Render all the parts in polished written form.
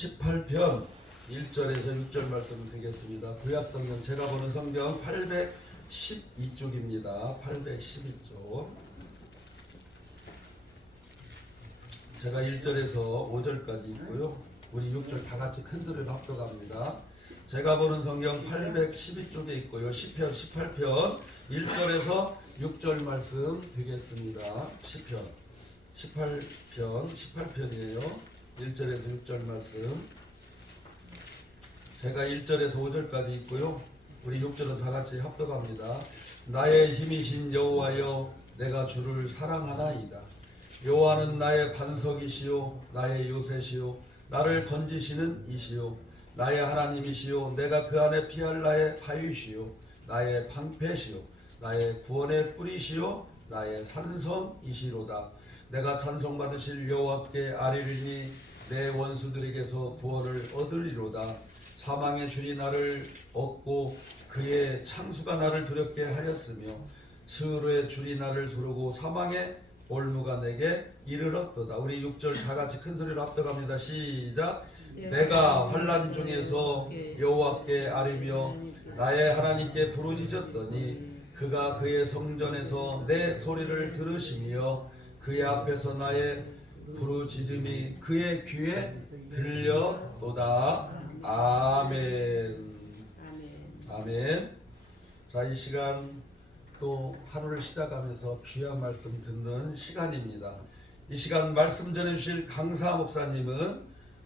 18편 1절에서 6절 말씀 드리겠습니다. 구약성경 제가 보는 성경 812쪽입니다. 812쪽. 제가 1절에서 5절까지 있고요. 우리 6절 다 같이 큰 소리로 합독합니다. 제가 보는 성경 812쪽에 있고요. 10편 18편 1절에서 6절 말씀 드리겠습니다. 10편 18편이에요. 1절에서 6절 말씀. 제가 1절에서 5절까지 있고요. 우리 6절은 다 같이 합독합니다. 나의 힘이신 여호와여, 내가 주를 사랑하나이다. 여호와는 나의 반석이시요 나의 요새시요 나를 건지시는 이시요 나의 하나님이시요 내가 그 안에 피할 나의 바위시요 나의 방패시요 나의 구원의 뿌리시요 나의 산성이시로다. 내가 찬송받으실 여호와께 아뢰리니 내 원수들에게서 구원을 얻으리로다. 사망의 줄이 나를 얻고 그의 창수가 나를 두렵게 하였으며 스으로의 줄이 나를 두르고 사망의 올무가 내게 이르렀도다. 우리 6절 다 같이 큰 소리로 합독합니다. 시작. 내가 환난 중에서 여호와께 아뢰며 나의 하나님께 부르짖었더니 그가 그의 성전에서 내 소리를 들으시며 그의 앞에서 나의 부르짖음이 그의 귀에 들려도다. 아멘. 아멘. 자, 이 시간 또 하루를 시작하면서 귀한 말씀 듣는 시간입니다. 이 시간 말씀 전해주실 강사 목사님은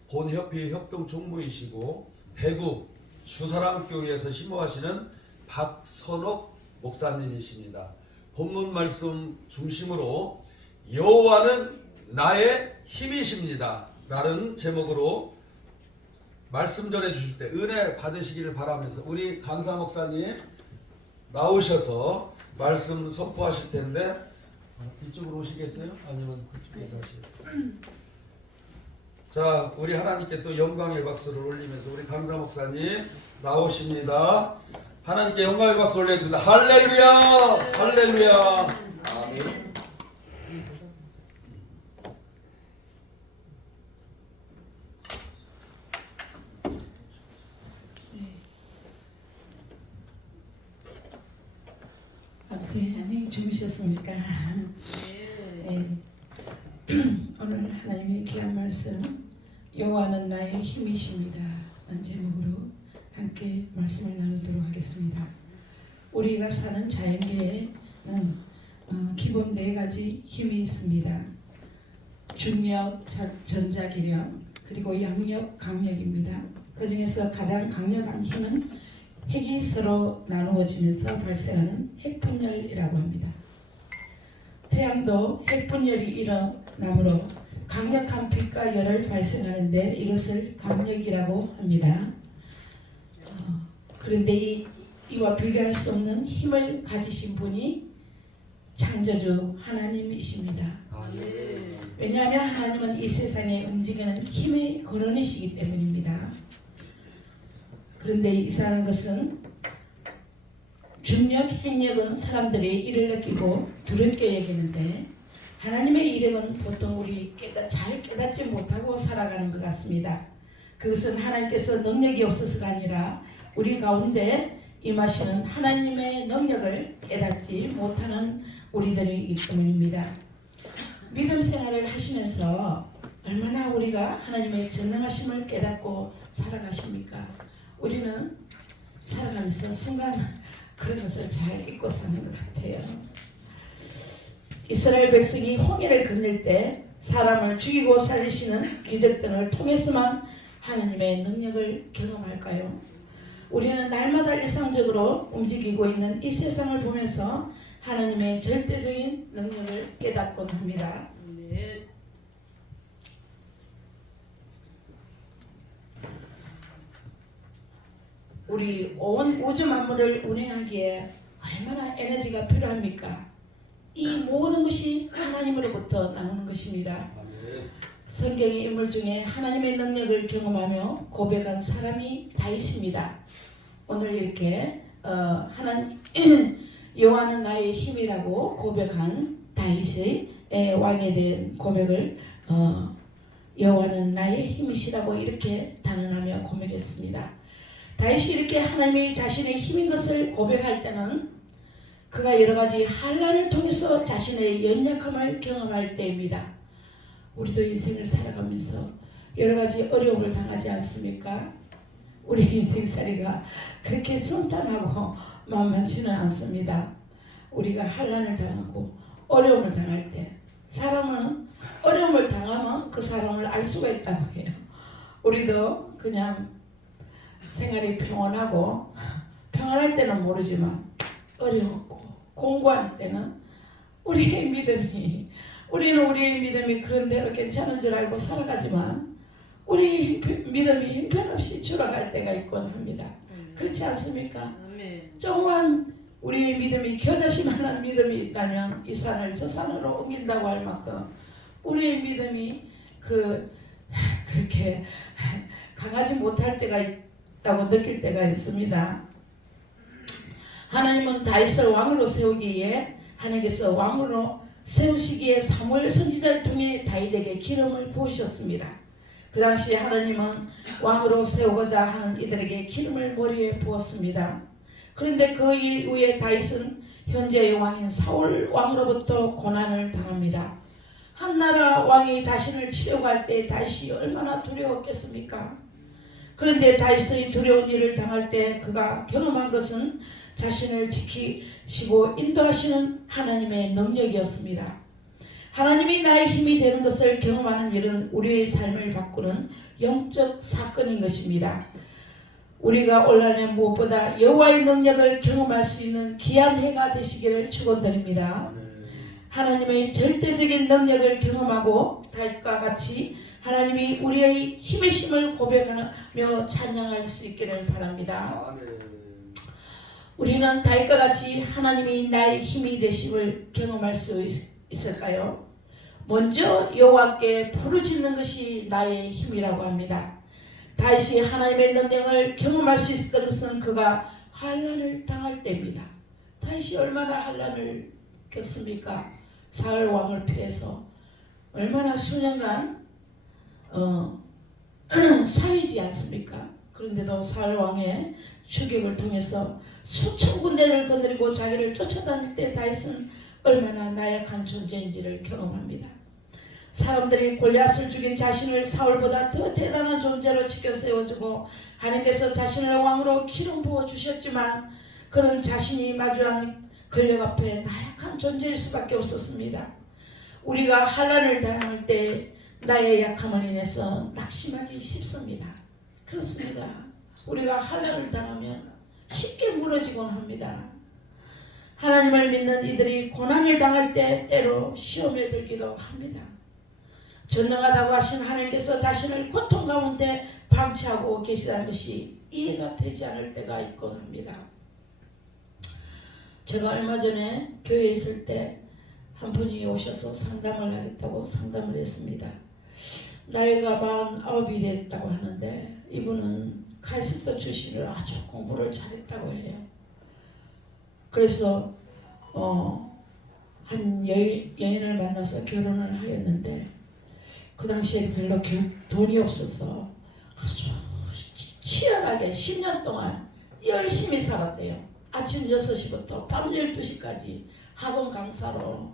본협의 협동 총무이시고 대구 주사랑교회에서 심호하시는 박선옥 목사님이십니다. 본문 말씀 중심으로 여호와는 나의 힘이십니다 라는 제목으로 말씀 전해주실 때 은혜 받으시기를 바라면서 우리 강사 목사님 나오셔서 말씀 선포하실 텐데 이쪽으로 오시겠어요? 아니면 그쪽에서 하시겠어요? 자, 우리 하나님께 또 영광의 박수를 올리면서 우리 강사 목사님 나오십니다. 하나님께 영광의 박수 올려드립니다. 할렐루야! 할렐루야! 아멘. 안녕히 주무셨습니까? 네. 오늘 하나님의 귀한 말씀 여호와는 나의 힘이십니다 라는 제목으로 함께 말씀을 나누도록 하겠습니다. 우리가 사는 자연계에는 기본 4가지 힘이 있습니다. 중력, 전자기력, 그리고 양력, 강력입니다. 그 중에서 가장 강력한 힘은 핵이 서로 나누어지면서 발생하는 핵분열이라고 합니다. 태양도 핵분열이 일어나므로 강력한 빛과 열을 발생하는데 이것을 강력이라고 합니다. 그런데 이와 비교할 수 없는 힘을 가지신 분이 창조주 하나님이십니다. 왜냐하면 하나님은 이 세상에 움직이는 힘의 근원이시기 때문입니다. 그런데 이상한 것은 중력, 핵력은 사람들이 이를 느끼고 두렵게 여기는데 하나님의 이력은 보통 우리 잘 깨닫지 못하고 살아가는 것 같습니다. 그것은 하나님께서 능력이 없어서가 아니라 우리 가운데 임하시는 하나님의 능력을 깨닫지 못하는 우리들이기 때문입니다. 믿음 생활을 하시면서 얼마나 우리가 하나님의 전능하심을 깨닫고 살아가십니까? 우리는 살아가면서 순간 그런 것을 잘 잊고 사는 것 같아요. 이스라엘 백성이 홍해를 건널 때 사람을 죽이고 살리시는 기적 등을 통해서만 하나님의 능력을 경험할까요? 우리는 날마다 일상적으로 움직이고 있는 이 세상을 보면서 하나님의 절대적인 능력을 깨닫곤 합니다. 우리 온 우주 만물을 운행하기에 얼마나 에너지가 필요합니까? 이 모든 것이 하나님으로부터 나오는 것입니다. 성경의 인물 중에 하나님의 능력을 경험하며 고백한 사람이 다윗입니다. 오늘 이렇게 여호와는 나의 힘이라고 고백한 다윗의 왕에 대한 고백을 여호와는 나의 힘이시라고 이렇게 단언하며 고백했습니다. 다윗이 이렇게 하나님이 자신의 힘인 것을 고백할 때는 그가 여러 가지 환난을 통해서 자신의 연약함을 경험할 때입니다. 우리도 인생을 살아가면서 여러 가지 어려움을 당하지 않습니까? 우리 인생살이가 그렇게 순탄하고 만만치는 않습니다. 우리가 환난을 당하고 어려움을 당할 때 사람은 어려움을 당하면 그 사람을 알 수가 있다고 해요. 우리도 그냥 생활이 평온하고 평안할 때는 모르지만 어려웠고 공부할 때는 우리의 믿음이 그런 대로 괜찮은 줄 알고 살아가지만 우리 믿음이 형편없이 줄어갈 때가 있곤 합니다. 그렇지 않습니까? 조금만 우리의 믿음이 겨자씨만한 믿음이 있다면 이 산을 저 산으로 옮긴다고 할 만큼 우리의 믿음이 그렇게 강하지 못할 때가 있다고 느낄 때가 있습니다. 하나님은 다윗을 왕으로 세우기에 하나님께서 왕으로 세우시기에 사무엘 선지자를 통해 다윗에게 기름을 부으셨습니다. 그 당시 하나님은 왕으로 세우고자 하는 이들에게 기름을 머리에 부었습니다. 그런데 그 일 후에 다윗은 현재의 왕인 사울 왕으로부터 고난을 당합니다. 한나라 왕이 자신을 치려고 할 때 다윗이 얼마나 두려웠겠습니까? 그런데 다윗의 두려운 일을 당할 때 그가 경험한 것은 자신을 지키시고 인도하시는 하나님의 능력이었습니다. 하나님이 나의 힘이 되는 것을 경험하는 일은 우리의 삶을 바꾸는 영적 사건인 것입니다. 우리가 올 한해 무엇보다 여호와의 능력을 경험할 수 있는 귀한 해가 되시기를 축원드립니다. 하나님의 절대적인 능력을 경험하고 다윗과 같이 하나님이 우리의 힘이심을 고백하며 찬양할 수 있기를 바랍니다. 우리는 다윗과 같이 하나님이 나의 힘이 되심을 경험할 수 있을까요? 먼저 여호와께 부르짖는 것이 나의 힘이라고 합니다. 다윗이 하나님의 능력을 경험할 수 있었던 것은 그가 환난을 당할 때입니다. 다윗이 얼마나 환난을 겪습니까? 사울 왕을 피해서 얼마나 수년간 사이지 않습니까? 그런데도 사울 왕의 추격을 통해서 수천 군대를 건드리고 자기를 쫓아다닐 때 다윗은 얼마나 나약한 존재인지를 경험합니다. 사람들이 골리앗을 죽인 자신을 사울보다 더 대단한 존재로 지켜 세워주고 하나님께서 자신을 왕으로 기름 부어 주셨지만 그는 자신이 마주한 권력 앞에 나약한 존재일 수밖에 없었습니다. 우리가 환난을 당할 때 나의 약함을 인해서 낙심하기 쉽습니다. 그렇습니다. 우리가 환난을 당하면 쉽게 무너지곤 합니다. 하나님을 믿는 이들이 고난을 당할 때 때로 시험에 들기도 합니다. 전능하다고 하신 하나님께서 자신을 고통 가운데 방치하고 계시다는 것이 이해가 되지 않을 때가 있곤 합니다. 제가 얼마 전에 교회에 있을 때 한 분이 오셔서 상담을 하겠다고 상담을 했습니다. 나이가 49이 됐다고 하는데 이분은 카이스트 출신으로 아주 공부를 잘했다고 해요. 그래서 한 여인을 만나서 결혼을 하였는데 그 당시에 별로 돈이 없어서 아주 치열하게 10년 동안 열심히 살았대요. 아침 6시부터 밤 12시까지 학원 강사로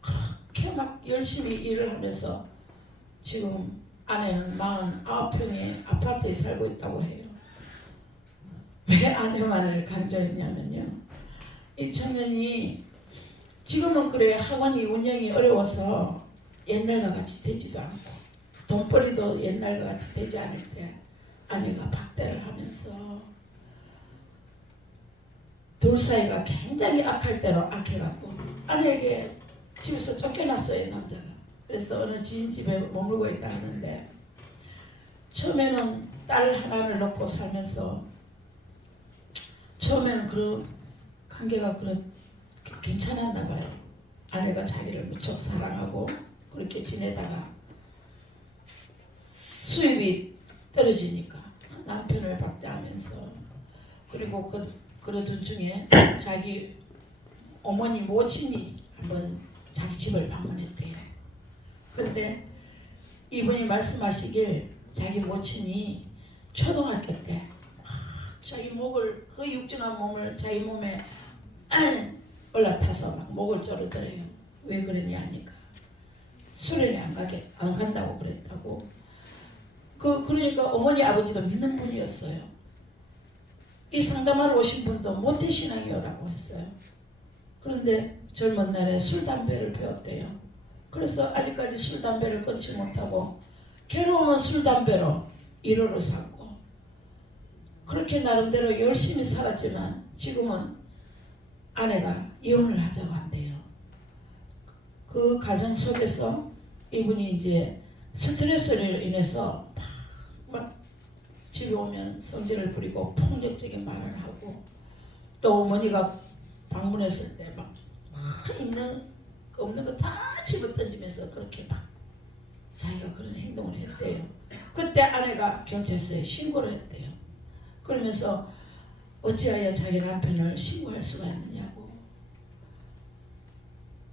그렇게 막 열심히 일을 하면서 지금 아내는 49평의 아파트에 살고 있다고 해요. 왜 아내만을 강조했냐면요. 이 청년이 지금은 그래 학원이 운영이 어려워서 옛날과 같이 되지도 않고 돈벌이도 옛날과 같이 되지 않을 때 아내가 박대를 하면서 둘 사이가 굉장히 악할 대로 악해갖고 아내에게 집에서 쫓겨났어요, 남자가. 그래서 어느 지인 집에 머물고 있다 하는데 처음에는 딸 하나를 놓고 살면서 처음에는 그 관계가 괜찮았나 봐요. 아내가 자기를 무척 사랑하고 그렇게 지내다가 수입이 떨어지니까 남편을 박대하면서 그리고 그러던 중에 자기 어머니 모친이 한번 자기 집을 방문했대요. 근데 이분이 말씀하시길 자기 모친이 초등학교 때 자기 목을 그 육중한 몸을 자기 몸에 올라타서 막 목을 조르더래요. 왜 그러냐 하니까 수련회 안 간다고 그랬다고. 그러니까 어머니 아버지도 믿는 분이었어요. 이 상담하러 오신 분도 모태신앙이라고 했어요. 그런데 젊은 날에 술 담배를 배웠대요. 그래서 아직까지 술 담배를 끊지 못하고 괴로움은 술 담배로 위로를 삼고 그렇게 나름대로 열심히 살았지만 지금은 아내가 이혼을 하자고 한대요. 그 가정 속에서 이분이 이제 스트레스를 인해서 막 집에 오면 성질을 부리고 폭력적인 말을 하고 또 어머니가 방문했을 때 막 없는 거 다 집어 던지면서 그렇게 막 자기가 그런 행동을 했대요. 그때 아내가 경찰서에 신고를 했대요. 그러면서 어찌하여 자기 남편을 신고할 수가 있느냐고.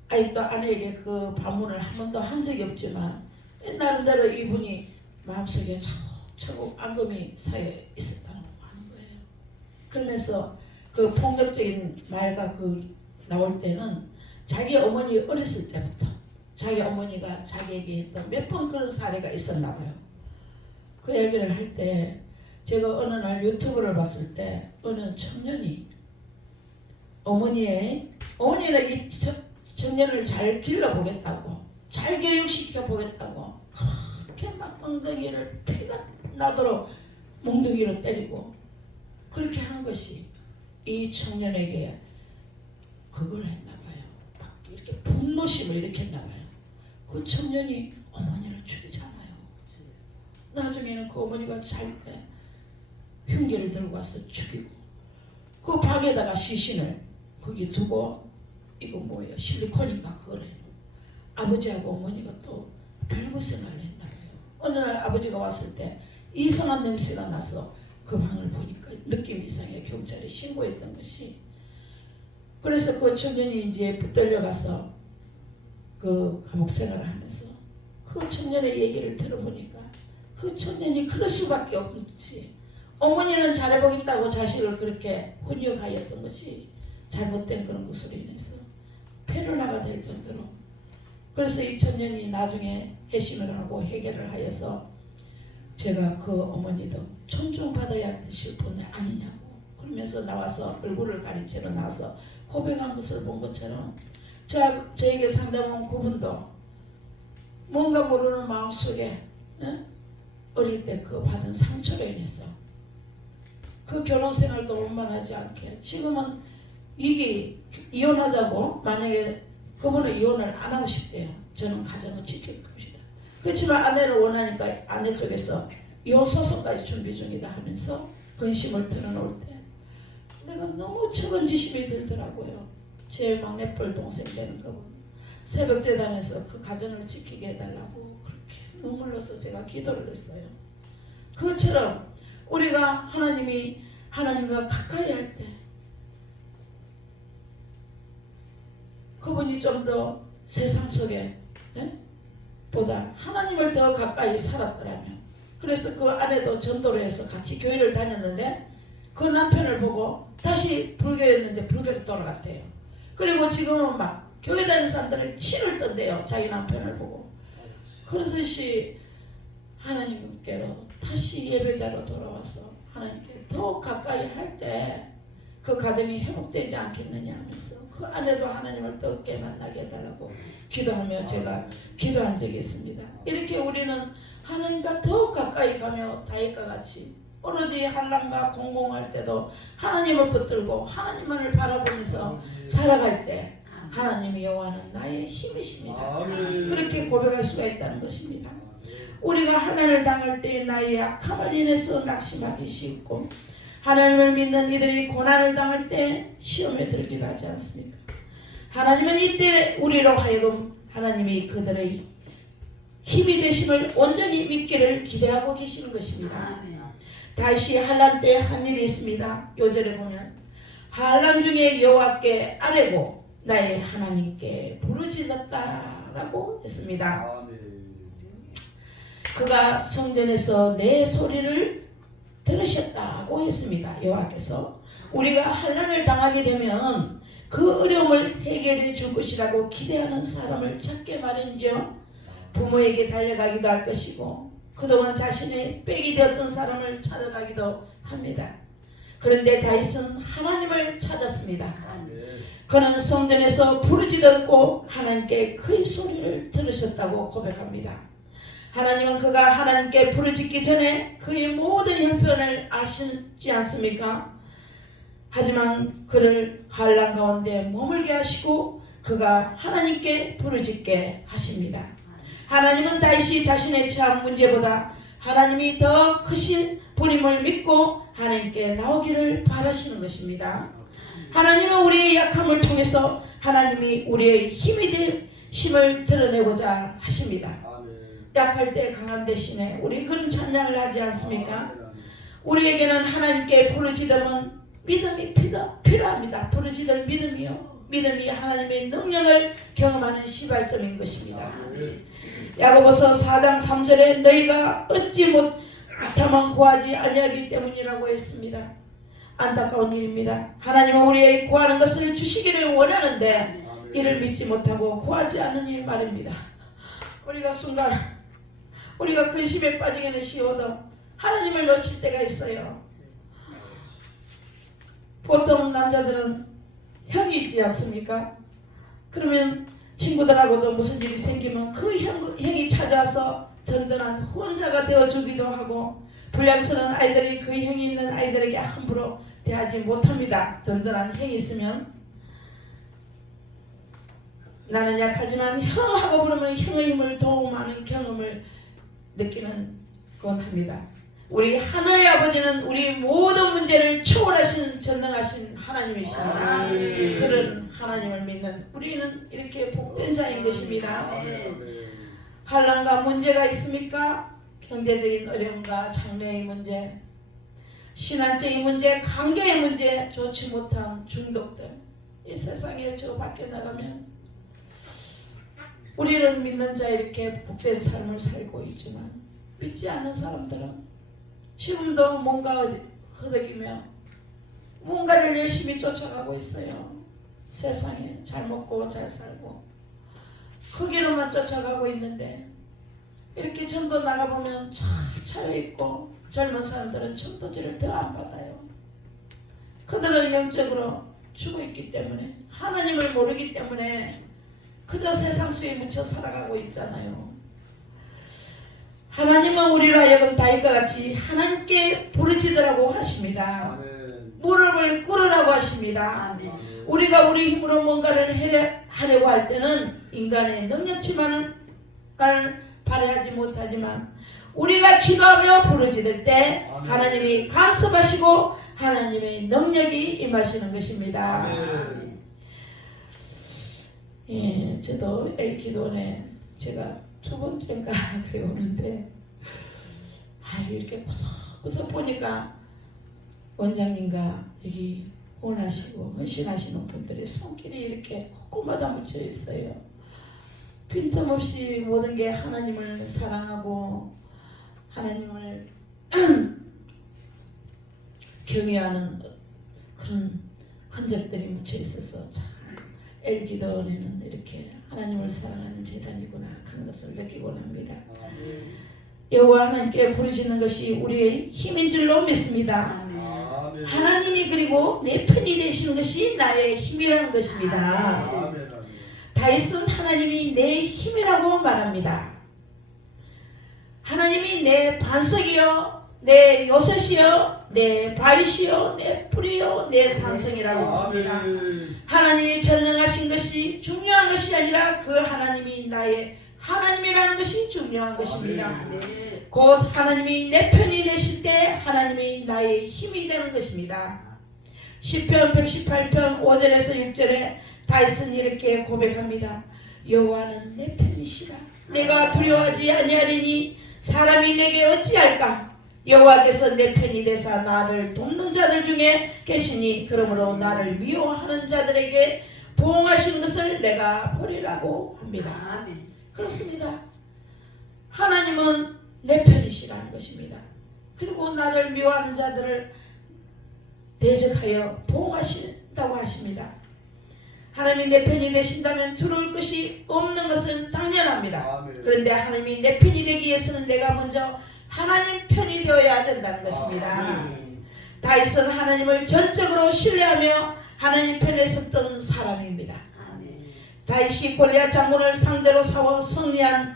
아직도 아내에게 그 반문을 한 번도 한 적이 없지만 나름대로 이분이 마음속에 차곡차곡 앙금이 쌓여 있었다고 하는 거예요. 그러면서 그 폭력적인 말과 그 나올 때는 자기 어머니 어렸을 때부터 자기 어머니가 자기에게 했던 몇 번 그런 사례가 있었나 봐요. 그 얘기를 할 때 제가 어느 날 유튜브를 봤을 때 어느 청년이 어머니는 이 청년을 잘 길러보겠다고 잘 교육시켜 보겠다고 그렇게 막 엉덩이를 피가 나도록 몽둥이로 때리고 그렇게 한 것이 이 청년에게 그걸 했나 봐요. 막 이렇게 분노심을 일으켰나 봐요. 그 청년이 어머니를 죽이잖아요. 나중에는 그 어머니가 잘 때 흉기를 들고 와서 죽이고 그 방에다가 시신을 거기 두고 이거 뭐예요? 실리콘인가 그걸 해요. 아버지하고 어머니가 또 별거 생활을 했나 봐요. 어느 날 아버지가 왔을 때 이상한 냄새가 나서 그 방을 보니까 느낌 이상해 경찰에 신고했던 것이. 그래서 그 청년이 이제 붙들려 가서 그 감옥 생활을 하면서 그 청년의 얘기를 들어보니까 그 청년이 그럴 수밖에 없지. 어머니는 잘해보겠다고 자식을 그렇게 훈육하였던 것이 잘못된 그런 것으로 인해서 폐륜화가 될 정도로. 그래서 이 청년이 나중에 회심을 하고 해결을 하여서 제가 그 어머니도 존중받아야 되실 분 아니냐고 그러면서 나와서 얼굴을 가린 채로 나와서 고백한 것을 본 것처럼 저에게 상담한 그분도 뭔가 모르는 마음속에 어릴 때 그 받은 상처로 인해서 그 결혼 생활도 원만하지 않게 지금은 이게 이혼하자고 만약에 그분은 이혼을 안 하고 싶대요. 저는 가정을 지킬 것이다. 그렇지만 아내를 원하니까 아내 쪽에서 이혼 소송까지 준비 중이다 하면서 근심을 드러놓을 때 내가 너무 측은지심이 들더라고요. 제 막내뻘 동생 되는 그분 새벽재단에서 그 가정을 지키게 해달라고 그렇게 눈물로서 제가 기도를 했어요. 그것처럼 우리가 하나님과 가까이 할 때 그분이 좀 더 세상 속에 보다 하나님을 더 가까이 살았더라면 그래서 그 아내도 전도를 해서 같이 교회를 다녔는데 그 남편을 보고 다시 불교였는데 불교로 돌아갔대요. 그리고 지금은 막 교회 다니는 사람들을 치를 던데요. 자기 남편을 보고. 그러듯이 하나님께로 다시 예배자로 돌아와서 하나님께 더 가까이 할 때 그 가정이 회복되지 않겠느냐 하면서 그 아내도 하나님을 더 깊게 만나게 해달라고 기도하며 제가 기도한 적이 있습니다. 이렇게 우리는 하나님과 더 가까이 가며 다윗과 같이 오로지 한란과 공공할 때도 하나님을 붙들고 하나님만을 바라보면서 살아갈 때 하나님이 여호와는 나의 힘이십니다. 그렇게 고백할 수가 있다는 것입니다. 우리가 하나님을 당할 때 나의 약함을 인해서 낙심하기 쉽고 하나님을 믿는 이들이 고난을 당할 때 시험에 들기도 하지 않습니까? 하나님은 이때 우리로 하여금 하나님이 그들의 힘이 되심을 온전히 믿기를 기대하고 계시는 것입니다. 다시 한란 때 한 일이 있습니다. 요절에 보면 한란 중에 여호와께 아뢰고 나의 하나님께 부르짖었다라고 했습니다. 그가 성전에서 내 소리를 들으셨다고 했습니다. 여호와께서 우리가 환난을 당하게 되면 그 어려움을 해결해 줄 것이라고 기대하는 사람을 찾게 마련이죠. 부모에게 달려가기도 할 것이고 그동안 자신의 빽이 되었던 사람을 찾아가기도 합니다. 그런데 다윗은 하나님을 찾았습니다. 그는 성전에서 부르짖었고 하나님께 그의 소리를 들으셨다고 고백합니다. 하나님은 그가 하나님께 부르짖기 전에 그의 모든 형편을 아시지 않습니까? 하지만 그를 환난 가운데 머물게 하시고 그가 하나님께 부르짖게 하십니다. 하나님은 다윗이 자신의 처한 문제보다 하나님이 더 크신 분임을 믿고 하나님께 나오기를 바라시는 것입니다. 하나님은 우리의 약함을 통해서 하나님이 우리의 힘이 되심을 드러내고자 하십니다. 약할 때 강함 대신에 우리 그런 찬양을 하지 않습니까? 우리에게는 하나님께 부르짖으면 믿음이 필요합니다. 부르짖을 믿음이요. 믿음이 하나님의 능력을 경험하는 시발점인 것입니다. 야고보서 4장 3절에 너희가 얻지 못하면 구하지 아니하기 때문이라고 했습니다. 안타까운 일입니다. 하나님은 우리의 구하는 것을 주시기를 원하는데 이를 믿지 못하고 구하지 않으니 말입니다. 우리가 순간 우리가 근심에 빠지기는 쉬워도 하나님을 놓칠 때가 있어요. 보통 남자들은 형이 있지 않습니까? 그러면 친구들하고도 무슨 일이 생기면 그 형이 찾아와서 든든한 후원자가 되어주기도 하고 불량스러운 아이들이 그 형이 있는 아이들에게 함부로 대하지 못합니다. 든든한 형이 있으면 나는 약하지만 형하고 부르면 형의 힘을 도움하는 경험을 느끼는 건 합니다. 우리 하늘의 아버지는 우리 모든 문제를 초월하신 전능하신 하나님이십니다. 그런 하나님을 믿는 우리는 이렇게 복된 자인 것입니다. 환난과 문제가 있습니까? 경제적인 어려움과 장래의 문제, 신앙적인 문제, 관계의 문제, 좋지 못한 중독들, 이 세상에 저 밖에 나가면 우리를 믿는 자 이렇게 복된 삶을 살고 있지만 믿지 않는 사람들은 지금도 뭔가 허덕이며 뭔가를 열심히 쫓아가고 있어요. 세상에 잘 먹고 잘 살고 그 길로만 쫓아가고 있는데 이렇게 전도 나가보면 잘 차려입고 젊은 사람들은 전도지를 더 안 받아요. 그들은 영적으로 죽어있기 때문에 하나님을 모르기 때문에 그저 세상 수에 묻혀 살아가고 있잖아요. 하나님은 우리로 하여금 다윗과 같이 하나님께 부르짖으라고 하십니다. 무릎을 꿇으라고 하십니다. 우리가 우리 힘으로 뭔가를 하려고 할 때는 인간의 능력치만을 발휘하지 못하지만 우리가 기도하며 부르짖을 때 하나님이 간섭하시고 하나님의 능력이 임하시는 것입니다. 예, 저도 엘기도원에 제가 두 번째인가 그래 오는데 이렇게 구석구석 보니까 원장님과 여기 원하시고 헌신하시는 분들의 손길이 이렇게 곳곳마다 묻혀 있어요. 빈틈없이 모든 게 하나님을 사랑하고 하나님을 경외하는 그런 흔적들이 묻혀 있어서 참 엘기도원에는 이렇게 하나님을 사랑하는 재단이구나 하는 것을 느끼곤 합니다. 여호와 하나님께 부르짖는 것이 우리의 힘인 줄로 믿습니다. 하나님이 그리고 내 편이 되시는 것이 나의 힘이라는 것입니다. 다윗은 하나님이 내 힘이라고 말합니다. 하나님이 내 반석이요 내 요새시요 내 바위시요 내 뿌리요 내 산성이라고 합니다. 하나님이 전능하신 것이 중요한 것이 아니라 그 하나님이 나의 하나님이라는 것이 중요한 것입니다. 곧 하나님이 내 편이 되실 때 하나님이 나의 힘이 되는 것입니다. 시편 118편 5절에서 6절에 다윗은 이렇게 고백합니다. 여호와는 내 편이시라. 내가 두려워하지 아니하리니 사람이 내게 어찌할까? 여호와께서 내 편이 되사 나를 돕는 자들 중에 계시니 그러므로 나를 미워하는 자들에게 보응하시는 것을 내가 보리라고 합니다. 그렇습니다. 하나님은 내 편이시라는 것입니다. 그리고 나를 미워하는 자들을 대적하여 보호하신다고 하십니다. 하나님이 내 편이 되신다면 두려울 것이 없는 것은 당연합니다. 아멘. 그런데 하나님이 내 편이 되기 위해서는 내가 먼저 하나님 편이 되어야 된다는 것입니다. 다윗은 하나님을 전적으로 신뢰하며 하나님 편에 섰던 사람입니다. 다윗이 골리앗 장군을 상대로 싸워 승리한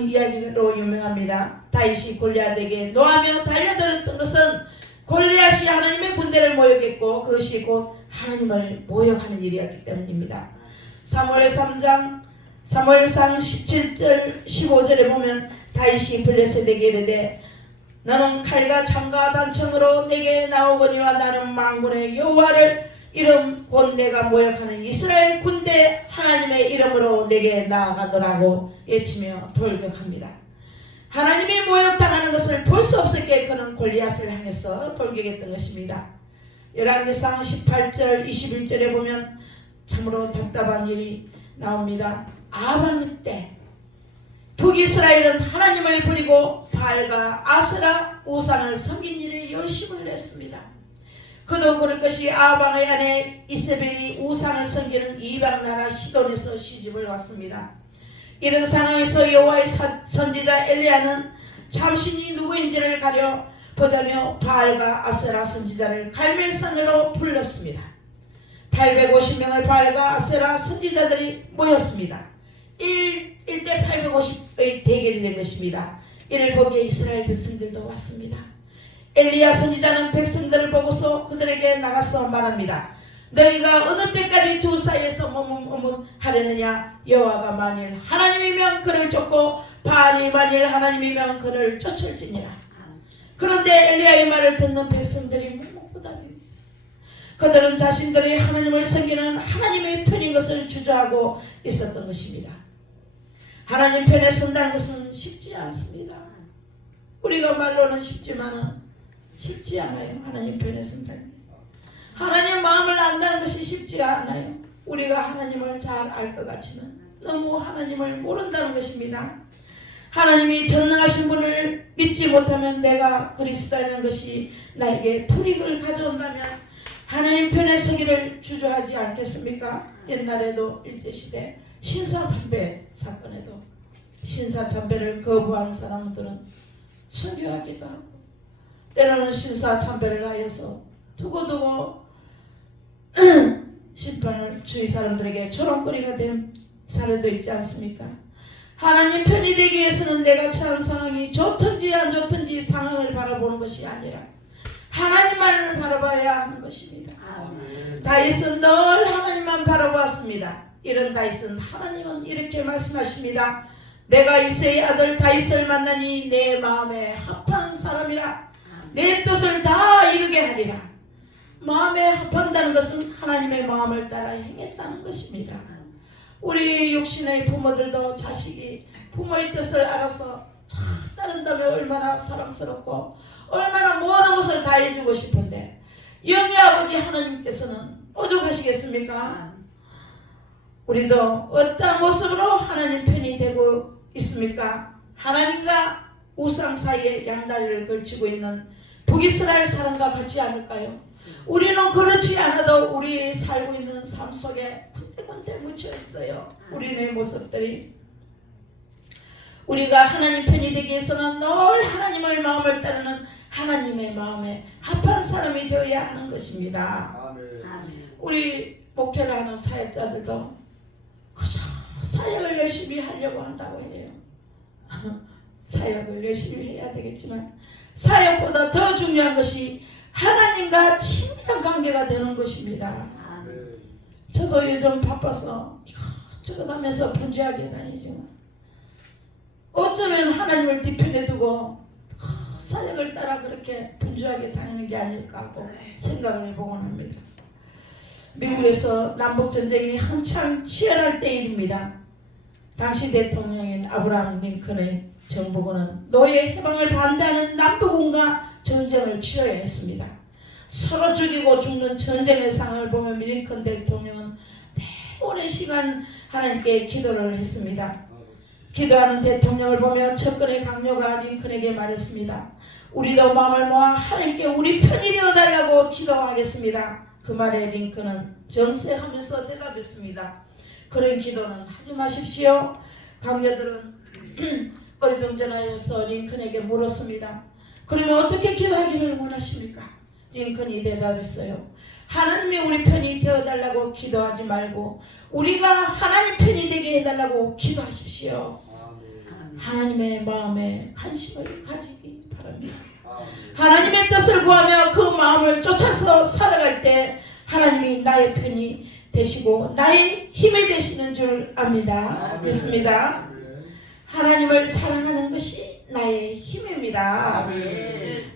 이야기로 유명합니다. 다윗이 골리앗에게 노하며 달려들었던 것은 골리앗이 하나님의 군대를 모욕했고 그것이 곧 하나님을 모욕하는 일이었기 때문입니다. 사무엘상 17절 15절에 보면 다윗이 블레셋에게 이르되 너는 칼과 창과 단청으로 내게 나오거니와 나는 만군의 여호와를 이름 곧 내가 모욕하는 이스라엘 군대 하나님의 이름으로 내게 나아가더라고 외치며 돌격합니다. 하나님이 모욕당하는 것을 볼 수 없었기에 그는 골리앗을 향해서 돌격했던 것입니다. 열왕기상 18절 21절에 보면 참으로 답답한 일이 나옵니다. 아방 때 북이스라엘은 하나님을 버리고 바알과 아세라 우상을 섬긴 일에 열심을 냈습니다. 그도 그럴 것이 아방의 아내 이세벨이 우상을 섬기는 이방 나라 시돈에서 시집을 왔습니다. 이런 상황에서 여호와의 선지자 엘리야는 참신이 누구인지를 가려 보자며 바알과 아세라 선지자를 갈멜산으로 불렀습니다. 850명의 바알과 아세라 선지자들이 모였습니다. 1대 850의 대결이 된 것입니다. 이를 보기에 이스라엘 백성들도 왔습니다. 엘리야 선지자는 백성들을 보고서 그들에게 나가서 말합니다. 너희가 어느 때까지 두 사이에서 머뭇머뭇하려느냐. 여호와가 만일 하나님이면 그를 쫓고 바알이 만일 하나님이면 그를 쫓을지니라. 그런데 엘리야의 말을 듣는 백성들이 묵묵부답입니다. 그들은 자신들이 하나님을 섬기는 하나님의 편인 것을 주저하고 있었던 것입니다. 하나님 편에 선다는 것은 쉽지 않습니다. 우리가 말로는 쉽지 않아요. 하나님 편에 선다는 게. 하나님 마음을 안다는 것이 쉽지가 않아요. 우리가 하나님을 잘 알 것 같지만 너무 하나님을 모른다는 것입니다. 하나님이 전능하신 분을 믿지 못하면 내가 그리스도라는 것이 나에게 불이익을 가져온다면 하나님 편에 서기를 주저하지 않겠습니까? 옛날에도 일제시대 신사참배 사건에도 신사참배를 거부한 사람들은 순교하기도 하고 때로는 신사참배를 하여서 두고두고 심판을 주위 사람들에게 조롱거리가 된 사례도 있지 않습니까? 하나님 편이 되기 위해서는 내가 처한 상황이 좋든지 안 좋든지 상황을 바라보는 것이 아니라 하나님만을 바라봐야 하는 것입니다. 다윗은 늘 하나님만 바라보았습니다. 이런 다윗은 하나님은 이렇게 말씀하십니다. 내가 이새의 아들 다윗을 만나니 내 마음에 합한 사람이라 내 뜻을 다 이루게 하리라. 마음에 합한다는 것은 하나님의 마음을 따라 행했다는 것입니다. 우리 육신의 부모들도 자식이 부모의 뜻을 알아서 잘 따른다면 얼마나 사랑스럽고 얼마나 모든 것을 다 해주고 싶은데 영의 아버지 하나님께서는 오죽하시겠습니까? 우리도 어떤 모습으로 하나님 편이 되고 있습니까? 하나님과 우상 사이에 양다리를 걸치고 있는 북이스라엘 사람과 같지 않을까요? 우리는 그렇지 않아도 우리 살고 있는 삶 속에 군데군데 묻혀 있어요. 우리의 모습들이. 우리가 하나님 편이 되기 위해서는 늘 하나님의 마음을 따르는 하나님의 마음에 합한 사람이 되어야 하는 것입니다. 아멘. 우리 목회를 하는 사역자들도 그저 사역을 열심히 하려고 한다고 해요. 사역을 열심히 해야 되겠지만 사역보다 더 중요한 것이 하나님과 친밀한 관계가 되는 것입니다. 저도 요즘 바빠서 이것저것 하면서 분주하게 다니지만 어쩌면 하나님을 뒤편에 두고 사역을 따라 그렇게 분주하게 다니는 게 아닐까 하고 생각을 해보곤 합니다. 미국에서 남북전쟁이 한참 치열할 때일입니다. 당시 대통령인 아브라함 링컨의 정부군은 노예 해방을 반대하는 남북군과 전쟁을 치러야 했습니다. 서로 죽이고 죽는 전쟁의 상황을 보면 링컨 대통령은 오랜 시간 하나님께 기도를 했습니다. 기도하는 대통령을 보며 측근의 강요가 링컨에게 말했습니다. 우리도 마음을 모아 하나님께 우리 편이 되어달라고 기도하겠습니다. 그 말에 링컨은 정색하면서 대답했습니다. 그런 기도는 하지 마십시오. 강요들은 어리둥절하여서 링컨에게 물었습니다. 그러면 어떻게 기도하기를 원하십니까? 링컨이 대답했어요. 하나님이 우리 편이 되어달라고 기도하지 말고 우리가 하나님 편이 되게 해달라고 기도하십시오. 하나님의 마음에 관심을 가지기 바랍니다. 하나님의 뜻을 구하며 그 마음을 쫓아서 살아갈 때 하나님이 나의 편이 되시고 나의 힘이 되시는 줄 압니다. 믿습니다. 하나님을 사랑하는 것이 나의 힘입니다.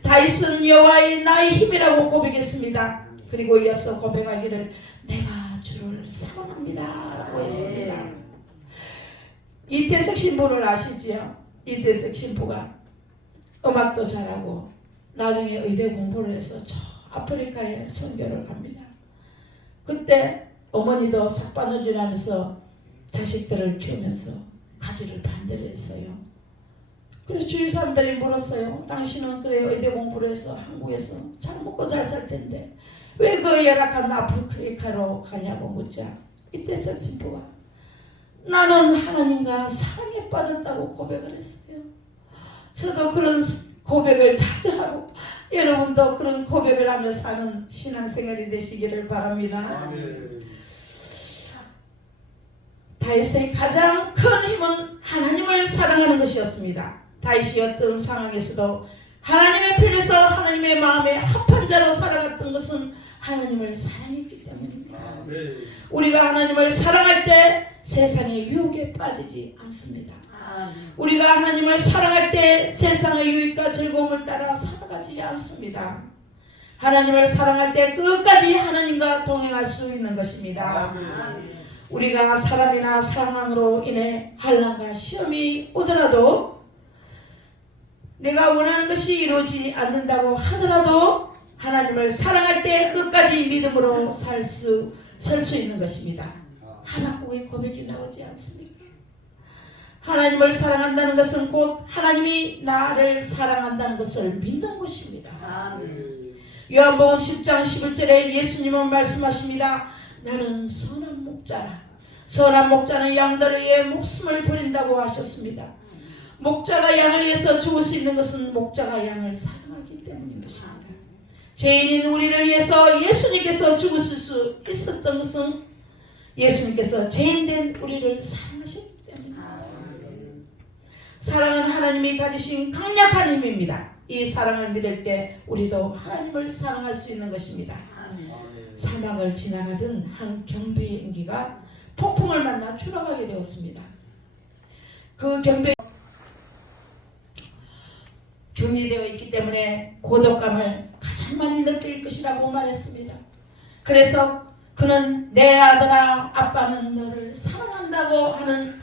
다윗은 여호와의 나의 힘이라고 고백했습니다. 그리고 이어서 고백하기를 내가 주를 사랑합니다 라고 했습니다. 이태석 신부를 아시지요? 이태석 신부가 음악도 잘하고 나중에 의대 공부를 해서 저 아프리카에 선교를 갑니다. 그때 어머니도 삭바느질하면서 자식들을 키우면서 가기를 반대를 했어요. 그래서 주위 사람들이 물었어요. 당신은 그래요 의대 공부를 해서 한국에서 잘 먹고 잘 살 텐데 왜 그 열악한 아프리카로 가냐고 묻자 이태석 신부가 나는 하나님과 사랑에 빠졌다고 고백을 했어요. 저도 그런 고백을 자주 하고 여러분도 그런 고백을 하며 사는 신앙생활이 되시기를 바랍니다. 다윗의 가장 큰 힘은 하나님을 사랑하는 것이었습니다. 다윗이 어떤 상황에서도 하나님의 편에서 하나님의 마음에 합한 자로 살아갔던 것은 하나님을 사랑했기 때문입니다. 우리가 하나님을 사랑할 때 세상의 유혹에 빠지지 않습니다. 우리가 하나님을 사랑할 때 세상의 유익과 즐거움을 따라 살아가지 않습니다. 하나님을 사랑할 때 끝까지 하나님과 동행할 수 있는 것입니다. 우리가 사람이나 상황으로 인해 환난과 시험이 오더라도 내가 원하는 것이 이루어지지 않는다고 하더라도 하나님을 사랑할 때 끝까지 믿음으로 설 수 있는 것입니다. 하박국의 고백이 나오지 않습니까? 하나님을 사랑한다는 것은 곧 하나님이 나를 사랑한다는 것을 믿는 것입니다. 요한복음 10장 11절에 예수님은 말씀하십니다. 나는 선한 목자라. 선한 목자는 양들을 위해 목숨을 버린다고 하셨습니다. 목자가 양을 위해서 죽을 수 있는 것은 목자가 양을 사랑하기 때문인 것입니다. 죄인인 우리를 위해서 예수님께서 죽으실 수 있었던 것은 예수님께서 죄인된 우리를 사랑하셨기 때문입니다. 사랑은 하나님이 가지신 강력한 힘입니다. 이 사랑을 믿을 때 우리도 하나님을 사랑할 수 있는 것입니다. 사막을 지나가던 한 경비행기가 폭풍을 만나 추락하게 되었습니다. 그 격리되어 있기 때문에 고독감을 가장 많이 느낄 것이라고 말했습니다. 그래서 그는 내 아들아 아빠는 너를 사랑한다고 하는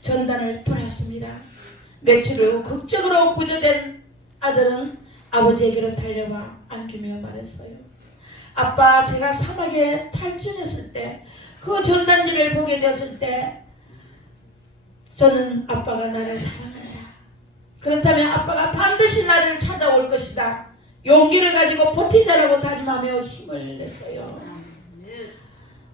전단을 보냈습니다. 며칠 후 극적으로 구조된 아들은 아버지에게로 달려와 안기며 말했어요. 아빠, 제가 사막에 탈진했을 때 그 전단지를 보게 되었을 때 저는 아빠가 나를 사랑한다. 그렇다면 아빠가 반드시 나를 찾아올 것이다. 용기를 가지고 버티자라고 다짐하며 힘을 냈어요.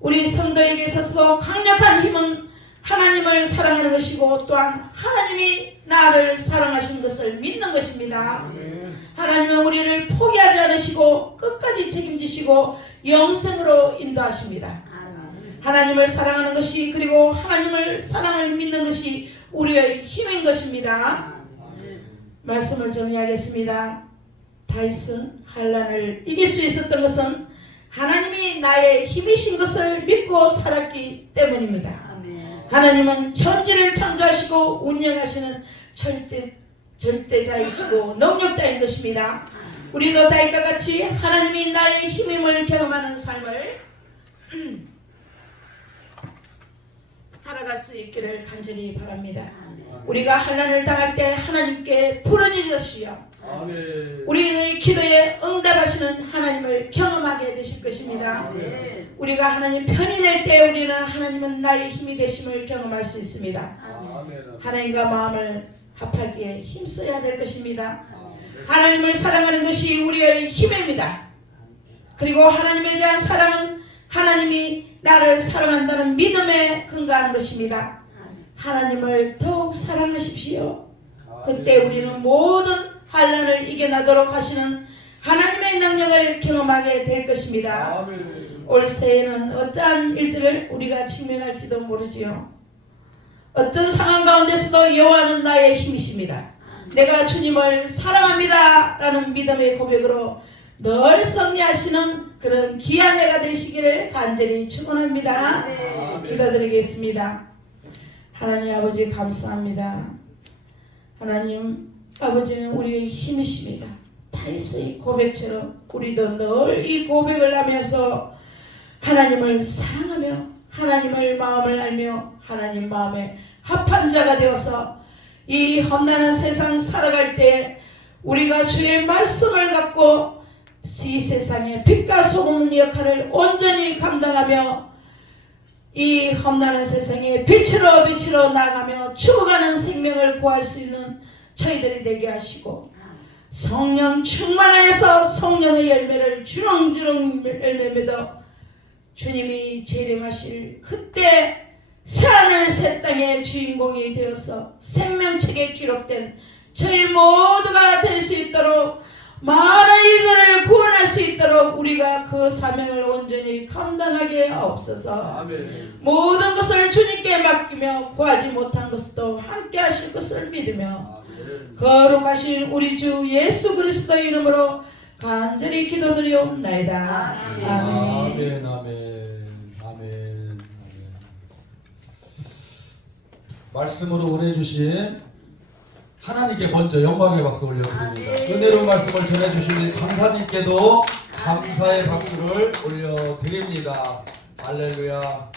우리 성도에게 있어서도 강력한 힘은 하나님을 사랑하는 것이고 또한 하나님이 나를 사랑하시는 것을 믿는 것입니다. 하나님은 우리를 포기하지 않으시고 끝까지 책임지시고 영생으로 인도하십니다. 하나님을 사랑하는 것이 그리고 하나님을 사랑을 믿는 것이 우리의 힘인 것입니다. 말씀을 정리하겠습니다. 다윗은 환난을 이길 수 있었던 것은 하나님이 나의 힘이신 것을 믿고 살았기 때문입니다. 하나님은 천지를 창조하시고 운영하시는 절대자이시고 능력자인 것입니다. 우리도 다윗과 같이 하나님이 나의 힘임을 경험하는 삶을 살아갈 수 있기를 간절히 바랍니다. 우리가 환난을 당할 때 하나님께 부르짖으십시오. 아멘. 우리의 기도에 응답하시는 하나님을 경험하게 되실 것입니다. 아멘. 우리가 하나님 편히 낼 때 우리는 하나님은 나의 힘이 되심을 경험할 수 있습니다. 아멘. 하나님과 마음을 합하기에 힘써야 될 것입니다. 아멘. 하나님을 사랑하는 것이 우리의 힘입니다. 그리고 하나님에 대한 사랑은 하나님이 나를 사랑한다는 믿음에 근거하는 것입니다. 하나님을 더욱 사랑하십시오. 그때 우리는 모든 환난을 이겨나도록 하시는 하나님의 능력을 경험하게 될 것입니다. 아멘. 올 새해는 어떠한 일들을 우리가 직면할지도 모르지요. 어떤 상황 가운데서도 여호와는 나의 힘이십니다. 내가 주님을 사랑합니다 라는 믿음의 고백으로 늘 승리하시는 그런 귀한 해가 되시기를 간절히 축원합니다. 아멘. 기도드리겠습니다. 하나님 아버지 감사합니다. 하나님 아버지는 우리의 힘이십니다. 다윗의 고백처럼 우리도 늘 이 고백을 하면서 하나님을 사랑하며 하나님을 마음을 알며 하나님 마음에 합한 자가 되어서 이 험난한 세상 살아갈 때 우리가 주의 말씀을 갖고 이 세상의 빛과 소금 역할을 온전히 감당하며 이 험난한 세상에 빛으로 나가며 죽어가는 생명을 구할 수 있는 저희들이 되게 하시고 성령 충만하여서 성령의 열매를 주렁주렁 열매 맺어 주님이 재림하실 그때 새하늘 새 땅의 주인공이 되어서 생명책에 기록된 저희 모두가 될 수 있도록 많은 이들을 구원할 수 있도록 우리가 그 사명을 온전히 감당하게 하옵소서. 아멘. 모든 것을 주님께 맡기며 구하지 못한 것도 함께 하실 것을 믿으며 아멘. 거룩하신 우리 주 예수 그리스도의 이름으로 간절히 기도드리옵나이다. 아멘. 아멘. 아멘. 아멘. 말씀으로 은혜주신 하나님께 먼저 영광의 박수 올려드립니다. 아멘. 은혜로운 말씀을 전해주신 우리 강사님께도 감사의 박수를 올려드립니다. 할렐루야.